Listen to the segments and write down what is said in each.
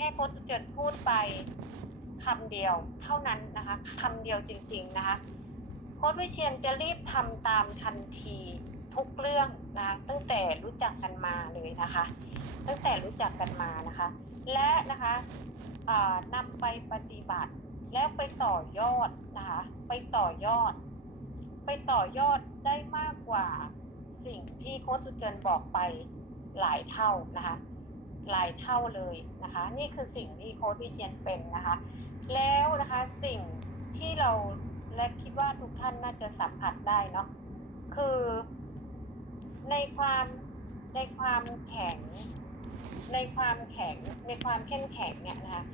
แค่โค้ชเจิดพูดไปคำเดียวเท่านั้นนะคะคำเดียวจริง ๆนะคะ โค้ชวิเชียนจะรีบทำตามทันทีทุกเรื่องนะคะตั้งแต่รู้จักกันมาเลยนะคะ ตั้งแต่รู้จักกันมานะคะ และนะคะอ่านำไปปฏิบัติแล้วไปต่อยอดนะคะไปต่อยอด ไปต่อยอดได้มากกว่าสิ่งที่โค้ชสุเจนบอกไปหลายเท่านะคะ หลายเท่าเลยนะคะ นี่คือสิ่งที่โค้ชวิเชียนเป็นนะคะ แล้วนะคะสิ่งที่เราและคิดว่าทุกท่านน่าจะสัมผัสได้เนาะคือในความในความแข็ง ในความแข็งในความเข้มแข็งเนี่ยนะคะ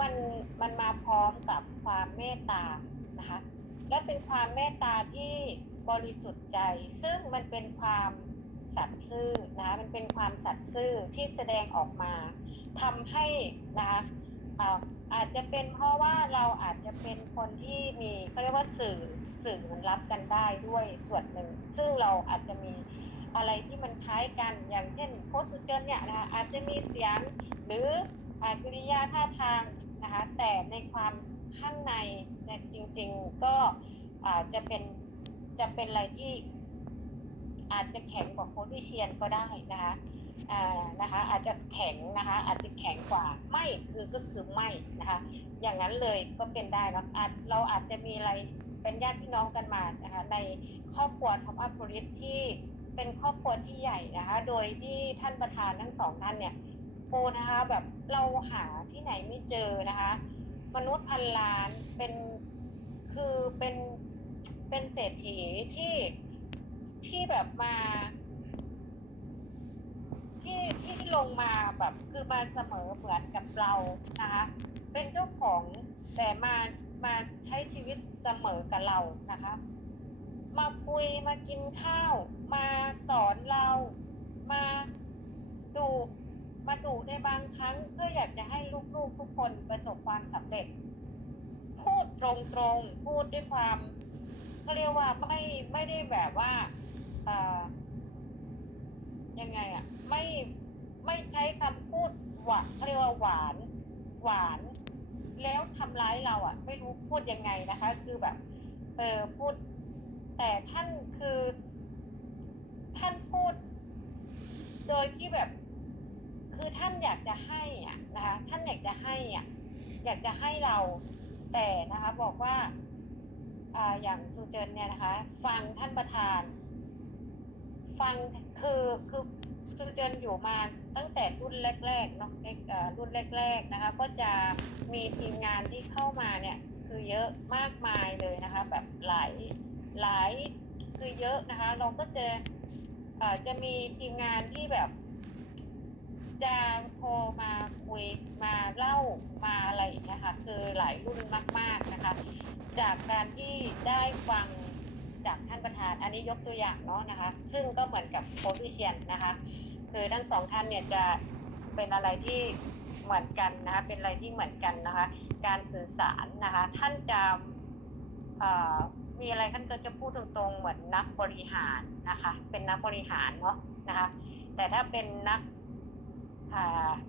มันมันมาพร้อมกับความเมตตานะคะและเป็นความเมตตาที่บริสุทธิ์ใจ ซึ่งมันเป็นความ สัตย์ซื่อนะคะมันเป็นความสัตย์ซื่อที่แสดงออกมาทำให้นะคะอาจจะเป็นเพราะว่าเราอาจจะเป็นคนที่มีเขาเรียกว่าสื่อสื่อมันรับกันได้ด้วยส่วนหนึ่ง ซึ่งเราอาจจะมีอะไรที่มันคล้ายกันอย่างเช่นโค้ชสุเจนเนี่ยนะคะอาจจะมีเสียงหรืออากิริยาท่าทางนะคะแต่ในความข้างในเนี่ยจริง ๆ ก็อาจจะเป็นจะเป็นอะไรที่ อาจจะแข็งกว่าโค้ชวิเชียนก็ได้นะคะนะคะอาจจะแข็งนะคะอาจจะแข็งกว่าไม่คือก็คือไม่นะคะอย่างนั้นเลยก็เป็นได้นะอาจเราอาจจะมีอะไรเป็นญาติพี่น้องกันมานะคะในครอบครัวท็อปอัพโพลิสที่เป็นครอบครัวที่ใหญ่นะคะโดยที่ท่านประธานทั้งสองท่านเนี่ยโอนะคะแบบเราหาที่ไหนไม่เจอนะคะมนุษย์พันล้านเป็นคือเป็นเป็นเศรษฐีที่ ที่แบบมา ที่ที่ลงมาแบบคือมาเสมอเหมือนกับเรานะคะเป็นเจ้าของแต่มามาใช้ชีวิตเสมอกับเรานะคะ มาคุยมากินข้าว มาสอนเรา มาดูมาดูในบางครั้งเพื่ออยากจะให้ลูกๆทุกคนประสบความสำเร็จ พูดตรงๆ พูดด้วยความเขาเรียกว่าไม่ไม่ได้แบบว่า เอ่อยังไงอะไม่ไม่ใช้คำพูดหวานเขาเรียกว่าหวาน หวาน แล้วทำร้ายเราอะไม่รู้พูดยังไงนะคะ คือแบบ เออพูด แต่ท่านคือ ท่านพูด โดยที่แบบ คือท่านอยากจะให้อะนะคะ ท่านอยากจะให้อะอยากจะให้เรา แต่นะคะ บอกว่า อ่าอย่างซูเจินเนี่ยนะคะ ฟังท่านประธาน ฟังคือคือซูเจินอยู่มาตั้งแต่รุ่นแรกๆเนาะเล็กรุ่นแรก ๆนะคะ ก็จะมีทีมงานที่เข้ามาเนี่ยคือเยอะมากมายเลยนะคะ แบบหลายหลายคือเยอะนะคะ เราก็จะเอ่อจะมีทีมงานที่แบบจะโทรมาคุยมาเล่ามาอะไรอย่างเงี้ยค่ะคือหลายรุ่นมาก ๆนะคะ จากการที่ได้ฟัง จากท่านประธาน อันนี้ยกตัวอย่างเนาะนะคะ ซึ่งก็เหมือนกับโคฟิเชียนนะคะ คือทั้งสองท่านเนี่ยจะเป็นอะไรที่เหมือนกันนะคะ เป็นอะไรที่เหมือนกันนะคะ การสื่อสารนะคะ ท่านจะมีอะไรท่านก็จะพูดตรงๆ เหมือนนักบริหารนะคะ เป็นนักบริหารเนาะนะคะ แต่ถ้าเป็นนัก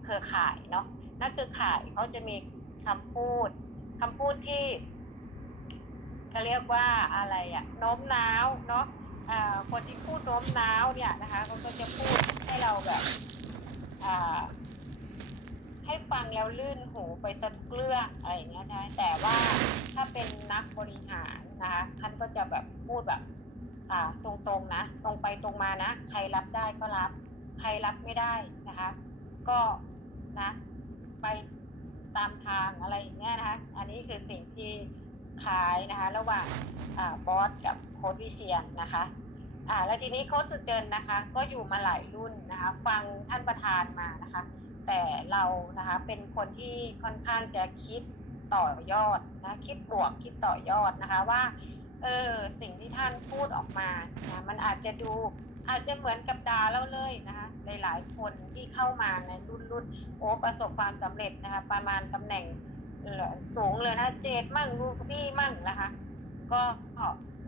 เครือข่ายเนาะ นักเครือข่ายเขาจะมีคำพูดคำพูดที่ เขาเรียกว่าอะไรอะโน้มน้าวเนาะคนที่พูดโน้มน้าวเนี่ยนะคะเขาก็จะพูดให้เราแบบให้ฟังแล้วลื่นหูไปสักเรื่องอะไรอย่างเงี้ยใช่ไหมแต่ว่าถ้าเป็นนักบริหารนะคะท่านก็จะแบบพูดแบบตรงๆนะ ตรงไปตรงมานะ ใครรับได้ก็รับ ใครรับไม่ได้นะคะ ก็นะไปตามทางอะไรอย่างเงี้ยนะคะ อันนี้คือสิ่งที่ คล้ายนะคะ ระหว่างอบอสกับโค้ดวิเชียนนะคะอ่าแล้วทีนี้โค้ดสุเจินนะคะ ก็อยู่มาหลายรุ่นนะคะ ฟังท่านประธานมานะคะ แต่เรานะคะเป็นคนที่ค่อนข้างจะคิดต่อยอดนะคิดบวกคิดต่อยอดนะคะว่าเออสิ่งที่ท่านพูดออกมานะมันอาจจะดูอาจจะเหมือนกับดาเราเลยนะคะหลายๆคนที่เข้ามาในรุ่นรุ่นโอ้ประสบความสำเร็จนะคะประมาณตำแหน่ง สูงเลยนะเจดมั่งลูกพี่มั่งนะคะ ก็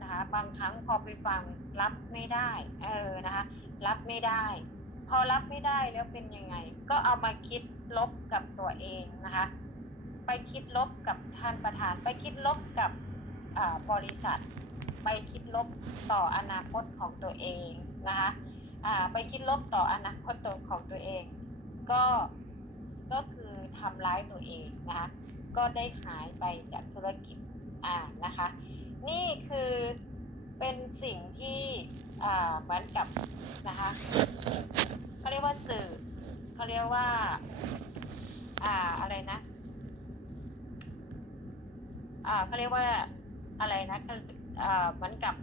นะคะบางครั้งพอไปฟังรับไม่ได้ เออนะคะ รับไม่ได้ พอรับไม่ได้แล้วเป็นยังไง ก็เอามาคิดลบกับตัวเองนะคะ ไปคิดลบกับท่านประธาน ไปคิดลบกับบริษัท ไปคิดลบต่ออนาคตของตัวเองนะคะไปคิดลบต่ออนาคตตัวของตัวเอง ก็ก็คือทำร้ายตัวเองนะคะ ก็ได้หายไปจากธุรกิจอ่านะคะ นี่คือเป็นสิ่งที่อ่าเหมือนกับนะคะเขาเรียกว่าสื่อเขาเรียกว่าอ่าอะไรนะอ่าเขาเรียกว่าอะไรนะเขาอ่าเหมือนกับ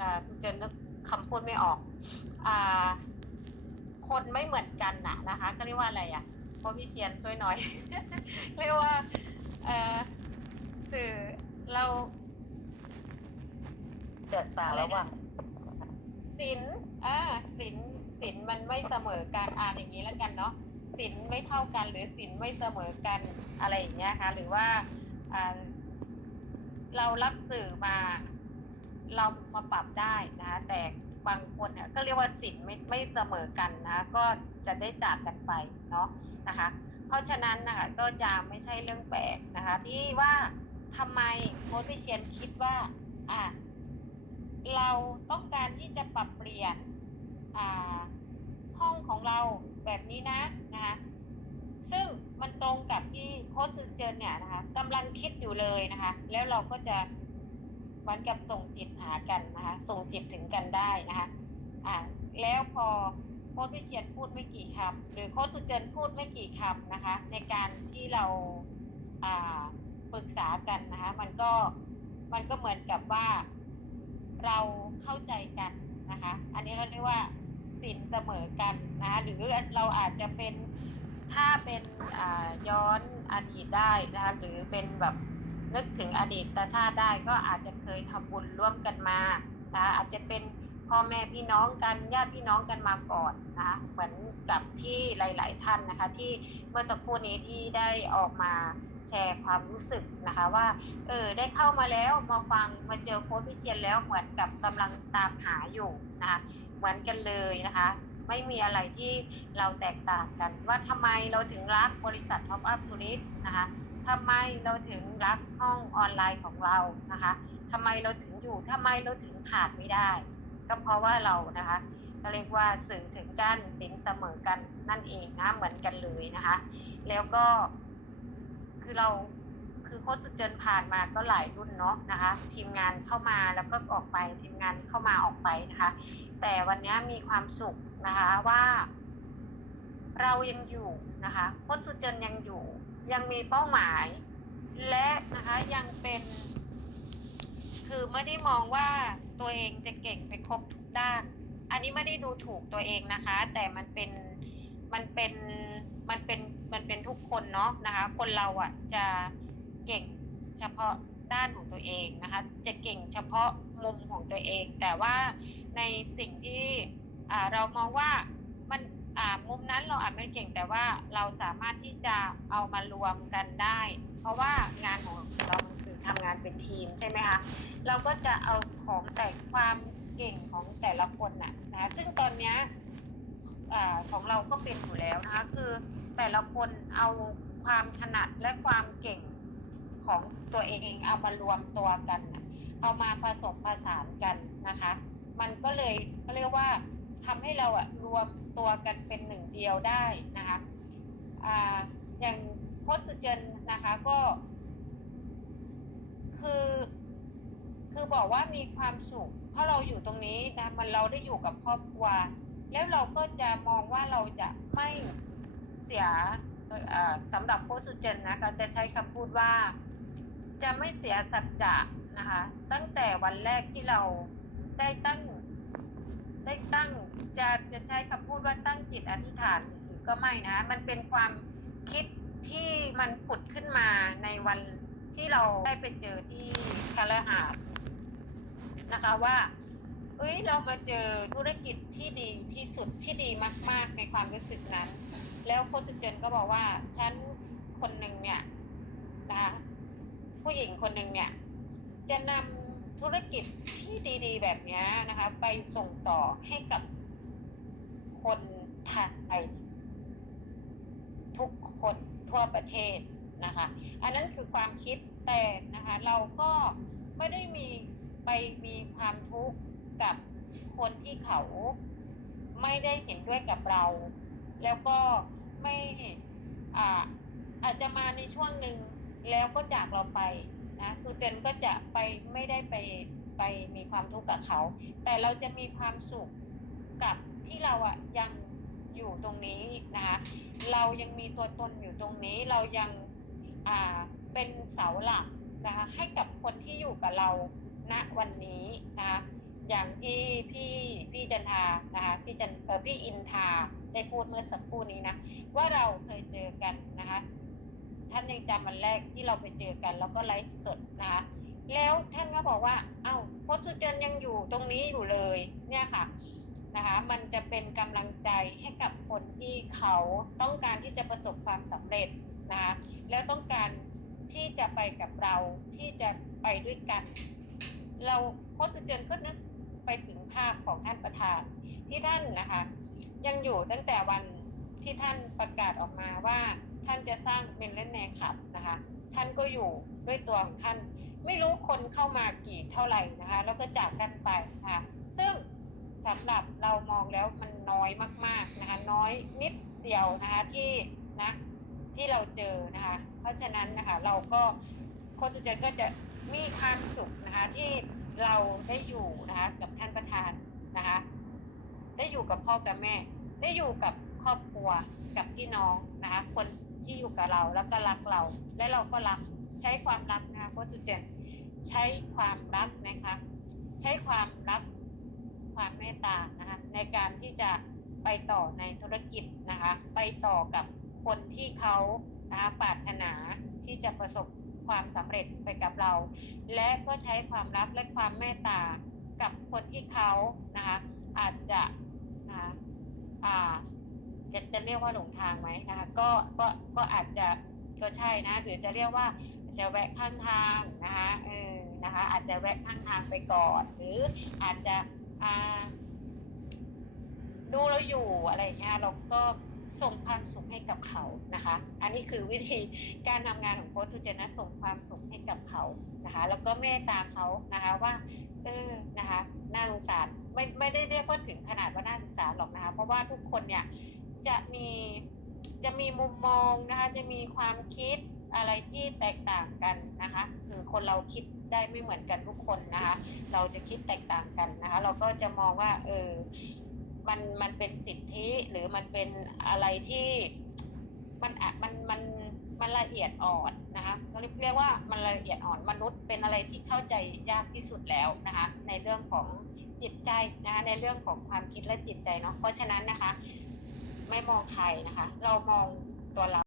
อ่าคุณเจนนึกคำพูดไม่ออกอ่าคนไม่เหมือนกันน่ะนะคะก็เรียกว่าอะไรอะ โค้ชวิเชียนช่วยหน่อย เรียกว่าสื่อเราแตกต่างระหว่างสินอ่าสินสินมันไม่เสมอกันอ่านอย่างนี้แล้วกันเนาะสินไม่เท่ากัน หรือสินไม่เสมอกันอะไรอย่างเงี้ยค่ะหรือว่าอ่าเรารับสื่อมา เรามาปรับได้นะคะแต่ บางคนเนี่ยก็เรียกว่าสินไม่ไม่เสมอกันนะ ก็จะได้จากกันไปเนาะนะคะ เพราะฉะนั้นนะคะก็จะไม่ใช่เรื่องแปลกนะคะ ที่ว่าทำไมโคชพิเชียนคิดว่าอะเราต้องการที่จะปรับเปลี่ยนอ่าห้องของเราแบบนี้นะนะคะซึ่งมันตรงกับที่โค้ชซูเจนเนี่ยนะคะกำลังคิดอยู่เลยนะคะ แล้วเราก็จะ เหมือนกับส่งจิตหากันนะคะ ส่งจิตถึงกันได้นะคะอ่าแล้วพอโค้ชวิเชียนพูดไม่กี่คำหรือโค้ชสุเจนพูดไม่กี่คำนะคะ ในการที่เราอ่าปรึกษากันนะคะ มันก็มันก็เหมือนกับว่าเราเข้าใจกันนะคะ อันนี้เขาเรียกว่าสินเสมอกันนะคะหรือเราอาจจะเป็นถ้าเป็นย้อนอดีตได้นะคะหรือเป็นแบบ นึกถึงอดีตชาติได้ก็อาจจะเคยทำบุญร่วมกันมานะอาจจะเป็นพ่อแม่พี่น้องกันญาติพี่น้องกันมาก่อนนะเหมือนกับที่หลาย ๆ ท่านนะคะ ที่เมื่อสักครู่นี้ที่ได้ออกมาแชร์ความรู้สึกนะคะว่าเออได้เข้ามาแล้วมาฟังมาเจอโค้ชพิเชียนแล้วเหมือนกับกำลังตามหาอยู่นะคะเหมือนกันเลยนะคะ ไม่มีอะไรที่เราแตกต่างกัน ว่าทำไมเราถึงรักบริษัท Top Up Tourist นะคะ ทำไมเราถึงรักห้องออนไลน์ของเรานะคะทำไมเราถึงอยู่ทำไมเราถึงขาดไม่ได้ ก็เพราะว่าเรานะคะก็เรียกว่าสื่อถึงกันสินเสมอกันนั่นเองนะเหมือนกันเลยนะคะ แล้วก็คือเราคือโค้ชสุดเจนผ่านมาก็หลายรุ่นเนาะนะคะ ทีมงานเข้ามาแล้วก็ออกไปทีมงานเข้ามาออกไปนะคะ แต่วันนี้มีความสุขนะคะว่า เรายังอยู่นะคะโค้ชสุดเจนยังอยู่ ยังมีเป้าหมาย และนะคะยังเป็น คือไม่ได้มองว่าตัวเองจะเก่งไปครบทุกด้าน อันนี้ไม่ได้ดูถูกตัวเองนะคะ แต่มันเป็นมันเป็นมันเป็นมันเป็นทุกคนเนาะนะคะ คนเราอะจะเก่งเฉพาะด้านของตัวเองนะคะ จะเก่งเฉพาะมุมของตัวเอง แต่ว่าในสิ่งที่เรามองว่า มุมนั้นเราอาจไม่เก่งแต่ว่าเราสามารถที่จะเอามารวมกันได้ เพราะว่างานของเราคือทำงานเป็นทีมใช่ไหมคะเราก็จะเอาของแต่ความเก่งของแต่ละคนน่ะนะซึ่งตอนเนี้ยอของเราก็เป็นอยู่แล้วนะคะคือแต่ละคนเอาความถนัดและความเก่งของตัวเองเอามารวมตัวกัน เอามาผสมผสานกันนะคะ มันก็เลยก็เรียกว่า ทำให้เราอะรวมตัวกันเป็นหนึ่งเดียวได้นะคะอ่าอย่างโค้ชสุเจนนะคะก็ คือคือบอกว่ามีความสุข เพราะเราอยู่ตรงนี้นะมันเราได้อยู่กับครอบครัว แล้วเราก็จะมองว่าเราจะไม่เสียสำหรับโค้ชสุเจนนะคะจะใช้คำพูดว่า จะไม่เสียสัจจะนะคะ ตั้งแต่วันแรกที่เราได้ตั้ง ได้ตั้งจะจะใช้คำพูดว่าตั้งจิตอธิษฐานหรือก็ไม่นะ มันเป็นความคิดที่มันผุดขึ้นมาในวันที่เราได้ไปเจอที่คาราหาดนะคะว่าเอ้ยเรามาเจอธุรกิจที่ดีที่สุดที่ดีมาก ๆ ในความรู้สึกนั้น แล้วโคชเจนก็บอกว่าฉันคนหนึ่งเนี่ยนะคะผู้หญิงคนหนึ่งเนี่ย จะนำ ธุรกิจที่ดีๆ แบบนี้นะคะ ไปส่งต่อให้กับคนไทยทุกคนทั่วประเทศนะคะ อันนั้นคือความคิดแต่นะคะ เราก็ไม่ได้มีไปมีความทุกข์กับคนที่เขาไม่ได้เห็นด้วยกับเรา แล้วก็ไม่อ่าอาจจะมาในช่วงหนึ่งแล้วก็จากเราไป นะคือเจนก็จะไปไม่ได้ไปไปมีความทุกข์กับเขา แต่เราจะมีความสุขกับที่เราอะยังอยู่ตรงนี้นะคะเรายังมีตัวตนอยู่ตรงนี้เรายังอ่าเป็นเสาหลักนะคะให้กับคนที่อยู่กับเราณวันนี้นะคะอย่างที่พี่พี่จันทานะคะพี่จันเออพี่อินทาได้พูดเมื่อสักครู่นี้นะว่าเราเคยเจอกันนะคะ ท่านยังจำวันแรกที่เราไปเจอกัน แล้วก็ไลฟ์สดนะคะแล้วท่านก็บอกว่า เอ้าโค้ชสุเจนยังอยู่ตรงนี้อยู่เลย เนี่ยค่ะนะคะ มันจะเป็นกำลังใจให้กับคนที่เขาต้องการที่จะประสบความสำเร็จนะคะแล้วต้องการที่จะไปกับเราที่จะไปด้วยกัน เราโค้ชสุเจนก็นึกไปถึงภาพของท่านประธานที่ท่านนะคะ ยังอยู่ตั้งแต่วันที่ท่านประกาศออกมาว่า ท่านจะสร้างเมนเลนแนขับนะคะ ท่านก็อยู่ด้วยตัวของท่าน ไม่รู้คนเข้ามากี่เท่าไหร่นะคะ แล้วก็จากกันไปนะคะซึ่งสำหรับเรามองแล้วมันน้อยมากๆนะคะน้อยนิดเดียวนะคะที่นะที่เราเจอนะคะ เพราะฉะนั้นนะคะเราก็โคชเจนก็จะมีความสุขนะคะที่เราได้อยู่นะคะกับท่านประธานนะคะ ได้อยู่กับพ่อกับแม่ ได้อยู่กับครอบครัวกับพี่น้องนะคะคน ที่อยู่กับเราแล้วก็รักเรา และเราก็รักใช้ความรักนะคะโค้ชสุเจนใช้ความรักนะคะใช้ความรักความเมตตานะคะในการที่จะไปต่อในธุรกิจนะคะ ไปต่อกับคนที่เขานะคะปรารถนาที่จะประสบความสำเร็จไปกับเรา และก็ใช้ความรักและความเมตตากับคนที่เขานะคะอาจจะนะคะอ่า จะจะเรียกว่าหลงทางไหมนะคะก็ก็ก็อาจจะก็ใช่นะหรือจะเรียกว่าจะแวะข้างทางนะคะเออนะคะอาจจะแวะข้างทางไปก่อน หรืออาจจะอ่าดูเราอยู่อะไรเงี้ยเราก็ส่งความสุขให้กับเขานะคะ อันนี้คือวิธีการทำงานของโค้ชทุเจนนะส่งความสุขให้กับเขานะคะ แล้วก็เมตตาเขานะคะว่าเออนะคะน่าสงสารไม่ไม่ได้เรียกว่าถึงขนาดว่าน่าสงสารหรอกนะคะ เพราะว่าทุกคนเนี่ย จะมีจะมีมุมมองนะคะจะมีความคิดอะไรที่แตกต่างกันนะคะคือคนเราคิดได้ไม่เหมือนกันทุกคนนะคะเราจะคิดแตกต่างกันนะคะเราก็จะมองว่าเออมันมันเป็นสิทธิหรือมันเป็นอะไรที่มันมันมันมันละเอียดอ่อนนะคะก็เรียกว่ามันละเอียดอ่อนมนุษย์เป็นอะไรที่เข้าใจยากที่สุดแล้วนะคะในเรื่องของจิตใจนะคะในเรื่องของความคิดและจิตใจเนาะเพราะฉะนั้นนะคะ ไม่มองใครนะคะ เรามองตัวเรา